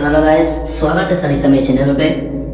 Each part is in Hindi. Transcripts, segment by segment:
तो हेलो गाइस, स्वागत है सभी का मेरे चैनल पे।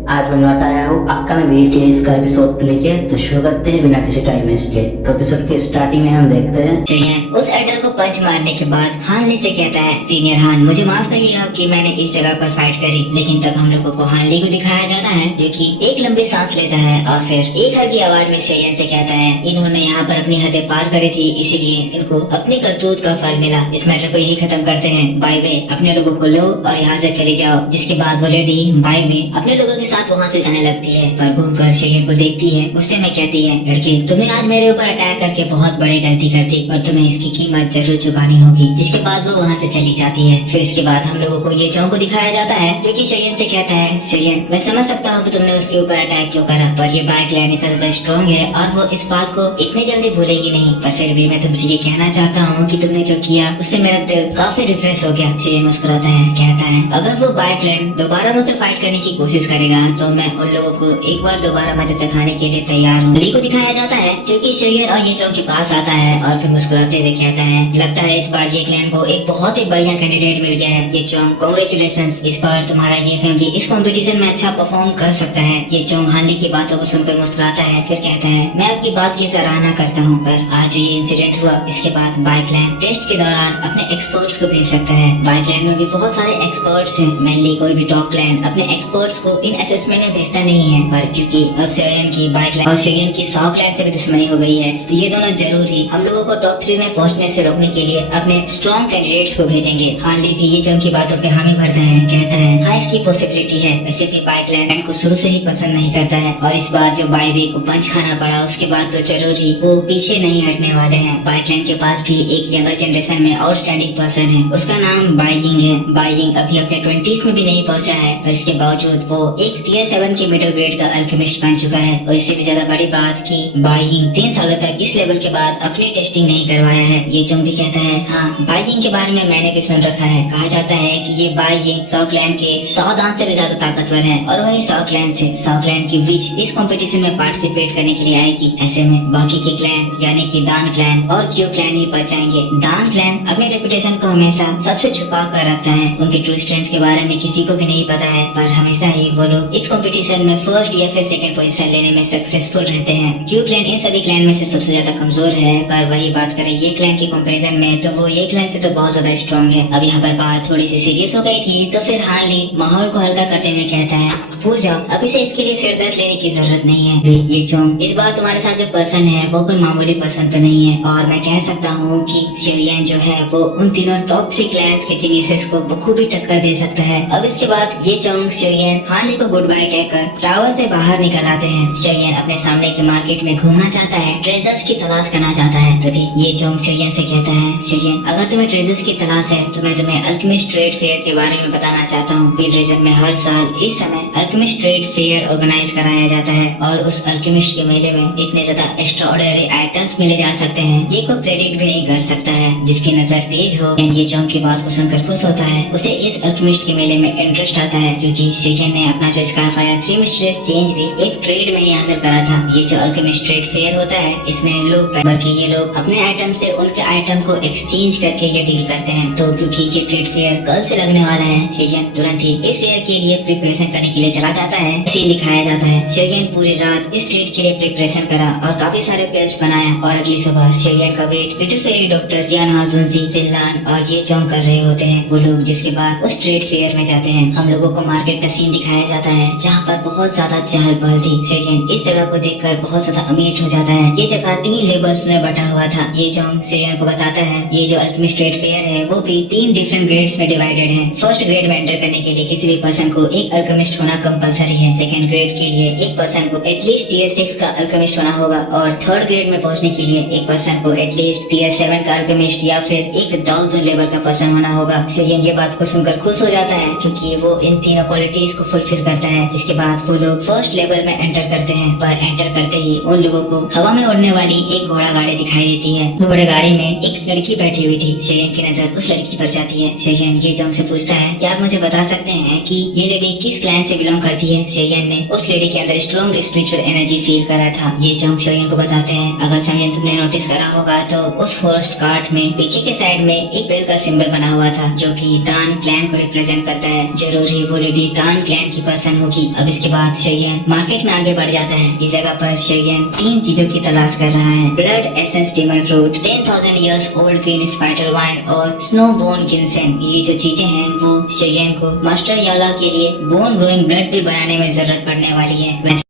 आज मैं लौट आया हूँ आपका मैं BTS का एपिसोड लेके। तो शुरू करते हैं बिना किसी टाइम वेस्ट के। तो एपिसोड के स्टार्टिंग में हम देखते हैं चाहिए उस एडर को पंच मारने के बाद हानली से कहता है, सीनियर हान मुझे माफ करिएगा कि मैंने इस जगह पर फाइट करी। लेकिन तब हम लोगों को हानली को दिखाया जाता है जो कि एक लंबी सांस लेता है और फिर एक हल्की आवाज में शेयन से कहता है, इन्होंने यहाँ पर अपनी हदें पार करी थी, इसीलिए इनको अपनी करतूत का फल मिला। इस मैटर को यही खत्म करते हैं। बाय वे अपने लोगों को लो और यहाँ से चली जाओ। जिसके बाद वो लेडी बाय वे अपने लोगों के साथ वहाँ से जाने लगती है, पर घूमकर शेयन को देखती है। गुस्से में कहती है, लड़के तुमने आज मेरे ऊपर अटैक करके बहुत बड़ी गलती कर दी और तुम्हें इसकी कीमत जरूर चुकानी होगी। जिसके बाद वो वहाँ से चली जाती है। फिर इसके बाद हम लोगों को ये चौंक को दिखाया जाता है जो कि शेयन से कहता है, शेयन मैं समझ सकता हूँ कि तुमने उसके ऊपर अटैक क्यों करा, पर ये बाइक लैंड इतना स्ट्रॉन्ग है और वो इस बात को इतनी जल्दी भूलेगी नहीं। पर फिर भी मैं तुमसे ये कहना चाहता हूँ कि तुमने जो किया उससे मेरा दिल काफी रिफ्रेश हो गया। शेयन मुस्कुराता है, कहता है, अगर वो बाइक लैंड दोबारा मुझसे फाइट करने की कोशिश करेगा तो मैं उन लोगों को एक बार दोबारा मजा चखाने के लिए तैयार हूँ। ली को दिखाया जाता है जो कि शेयन और ये चौंक के पास आता है और फिर मुस्कुराते हुए कहता है, लगता है इस बार ये क्लैन को एक बहुत ही बढ़िया कैंडिडेट मिल गया है। ये चौंक कांग्रेचुलेशंस, इस बार तुम्हारा ये फैमिली इस कंपटीशन में अच्छा परफॉर्म कर सकता है। ये चौंक हानली की बातों को सुनकर मुस्कुराता है, फिर कहता है, मैं आपकी बात की सराहना करता हूँ, पर आज ये इंसिडेंट हुआ इसके बाद बाइक लैंड टेस्ट के दौरान अपने एक्सपर्ट्स को भेज सकता है। बाइक लैंड में भी बहुत सारे एक्सपर्ट्स हैं। मेनली कोई भी टॉप क्लैन अपने एक्सपर्ट्स को इन असेसमेंट में भेजता नहीं है, पर क्योंकि अब शेयन की बाइक लैंड और शेयन की 100 क्लैन से भी दुश्मनी हो गई है, तो ये दोनों जरूर ही हम लोगों को टॉप 3 में पहुंचने से रोकने के लिए अपने स्ट्रॉन्ग कैंडिडेट्स को भेजेंगे। हानली भी ये चौंक की बातों पे हामी भरता है, कहता है, हाँ इसकी पॉसिबिलिटी है। वैसे भी बाइक लैंड को शुरू से ही पसंद नहीं करता है और इस बार जो बाई वे को पंच खाना पड़ा उसके बाद तो जरूर ही वो पीछे नहीं हटने वाले हैं। बाइक लैंड के पास भी एक यंगर जनरेशन में आउटस्टैंडिंग पर्सन है, उसका नाम बाइयिंग है। बाइयिंग अभी अपने 20s में भी नहीं पहुंचा है, पर इसके बावजूद वो एक टियर 7 के मिडिल ग्रेड का अल्केमिस्ट बन चुका है। और इससे भी ज्यादा बड़ी बात की बाइयिंग 3 सालों तक इस लेवल के बाद अपनी टेस्टिंग नहीं करवाया है। ये चौंक भी कहता है, हाँ बाइयिंग के बारे में मैंने भी सुन रखा है। कहा जाता है कि ये बाइयिंग 100 क्लैन के 100 दान से भी ज्यादा ताकतवर है और वही 100 क्लैन से 100 क्लैन की विच इस कंपटीशन में पार्टिसिपेट करने के लिए आएगी। ऐसे में बाकी के क्लैन यानी कि दान क्लैन और क्यू क्लैन ही बच जाएंगे। दान क्लैन अपने रेपुटेशन को हमेशा सबसे छुपा कर रखता है। उनकी ट्रू स्ट्रेंथ के बारे में किसी को भी नहीं पता है, पर हमेशा ही वो लोग इस कंपटीशन में फर्स्ट या फिर सेकंड पोजीशन लेने में सक्सेसफुल रहते हैं। क्यू क्लैन इन सभी क्लैन में से सबसे ज्यादा कमजोर है, पर वही बात करें ये क्लैन की कंपैरिजन में तो वो ये क्लैन से तो बहुत ज्यादा स्ट्रॉन्ग है। अब यहाँ पर बात थोड़ी सी सीरियस हो गई थी, तो फिर हानली माहौल को हल्का करते हुए कहता है, भूल जाओ, अभी से इसके लिए सिर दर्द लेने की जरूरत नहीं है। ये चौंक, इस बार तुम्हारे साथ जो पर्सन है वो कोई मामूली पर्सन तो नहीं है और मैं कह सकता हूँ कि शेयन जो है वो उन तीनों टॉप 3 क्लैंस के जीनियसेस को बखूबी टक्कर दे सकता है। अब इसके बाद ये चौंक शेयन हानली को गुड बाय कहकर टावर से बाहर निकल आते हैं। शेयन अपने सामने के मार्केट में घूमना चाहता है, ट्रेजर्स की तलाश करना चाहता है। तभी ये चौंक शेयन से कहता है, शेयन अगर तुम्हें ट्रेजर्स की तलाश है तो मैं तुम्हें अल्केमिस्ट ट्रेड फेयर के बारे में बताना चाहता हूँ। बिल रीजन में हर साल इस समय अल्केमिस्ट ट्रेड फेयर ऑर्गेनाइज कराया जाता है और उस अल्केमिस्ट के मेले में इतने ज्यादा एक्स्ट्राऑर्डिनरी आइटम्स मिले जा सकते हैं ये कोई प्रेडिक्ट भी नहीं कर सकता है। जिसकी नजर तेज हो, ये चौंक की बात को सुनकर खुश होता है। उसे इस अल्केमिस्ट के मेले में इंटरेस्ट आता है क्योंकि शेयन ने अपना जो स्काईफायर 3 मिस्टीरियस चेंज भी एक ट्रेड में ही हासिल करा था। ये जो अल्केमिस्ट ट्रेड फेयर होता है इसमें लोग बल्कि ये लोग अपने आइटम से उनके आइटम को एक्सचेंज करके ये डील करते हैं। तो क्योंकि ये ट्रेड फेयर कल से लगने वाला है, शेयन तुरंत ही इस फेयर के लिए प्रिपरेशन करने के लिए चला जाता है। सीन दिखाया जाता है, शेयन पूरी रात इस ट्रेड के लिए प्रिपरेशन करा और काफी सारे पेल्स बनाया और अगली सुबह शेयन का वेट लिटिल फेरी डॉक्टर दियान हाजुनजी, जिल्लान और ये चौंक कर रहे होते हैं वो लोग। जिसके बाद उस ट्रेड फेयर में जाते हैं। हम लोगों को मार्केट का सीन दिखाया जाता है जहाँ पर बहुत ज्यादा चहल पहल थी। शेयन इस जगह को देखकर बहुत ज्यादा अमेज्ड हो जाता है। ये जगह 3 लेवल्स में बटा हुआ था। ये चौंक शेयन को बताता है ये जो अल्केमिस्ट ट्रेड फेयर है वो भी 3 डिफरेंट ग्रेड्स में डिवाइडेड है। फर्स्ट ग्रेड में एंटर करने के लिए किसी भी पर्सन को एक अल्केमिस्ट होना कंपलसरी है। सेकंड ग्रेड के लिए एक पर्सन को एटलीस्ट टियर 6 का अल्केमिस्ट होना होगा और थर्ड ग्रेड में पहुंचने के लिए एक पर्सन को एटलीस्ट टियर 7 का अल्केमिस्ट या फिर एक डाउन लेवल का पर्सन होना होगा। शेयन ये बात को सुनकर खुश हो जाता है क्योंकि वो इन तीनों क्वालिटीज को फुलफिल करता है। जिसके बाद वो लोग फर्स्ट लेवल में एंटर करते हैं, पर एंटर करते ही उन लोगों को हवा में उड़ने वाली एक घोड़ा गाड़ी दिखाई देती है। घोड़ा गाड़ी में एक लड़की बैठी हुई थी। शेयन की नजर उस लड़की पर जाती है। शेयन ये चौंक से पूछता है, क्या आप मुझे बता सकते हैं कि ये लेडी किस क्लैन से बिलोंग करती है। शेयन ने उस लेडी के अंदर स्ट्रॉन्ग स्पिरिचुअल एनर्जी फील करा था। ये जोंग शेयन को बताते हैं, अगर शेयन तुमने नोटिस करा होगा तो उस फोर्स कार्ड में पीछे के साइड में एक बेल का सिंबल बना हुआ था जो कि दान क्लैन को रिप्रेजेंट करता है। जरूर ही वो लेडी दान क्लैन की पर्सन होगी। अब इसके बाद शेयन मार्केट में आगे बढ़ जाता है। इस जगह पर शेयन 3 चीजों की तलाश कर रहा है, blood essence demon fruit, 10,000 years old green spider wine और स्नो बोन गिनसेन। ये जो चीजें हैं वो शेयन को मास्टर याला के लिए बोन ग्रोइंग ब्लड पिल बनाने में जरूरत पड़ने वाली है।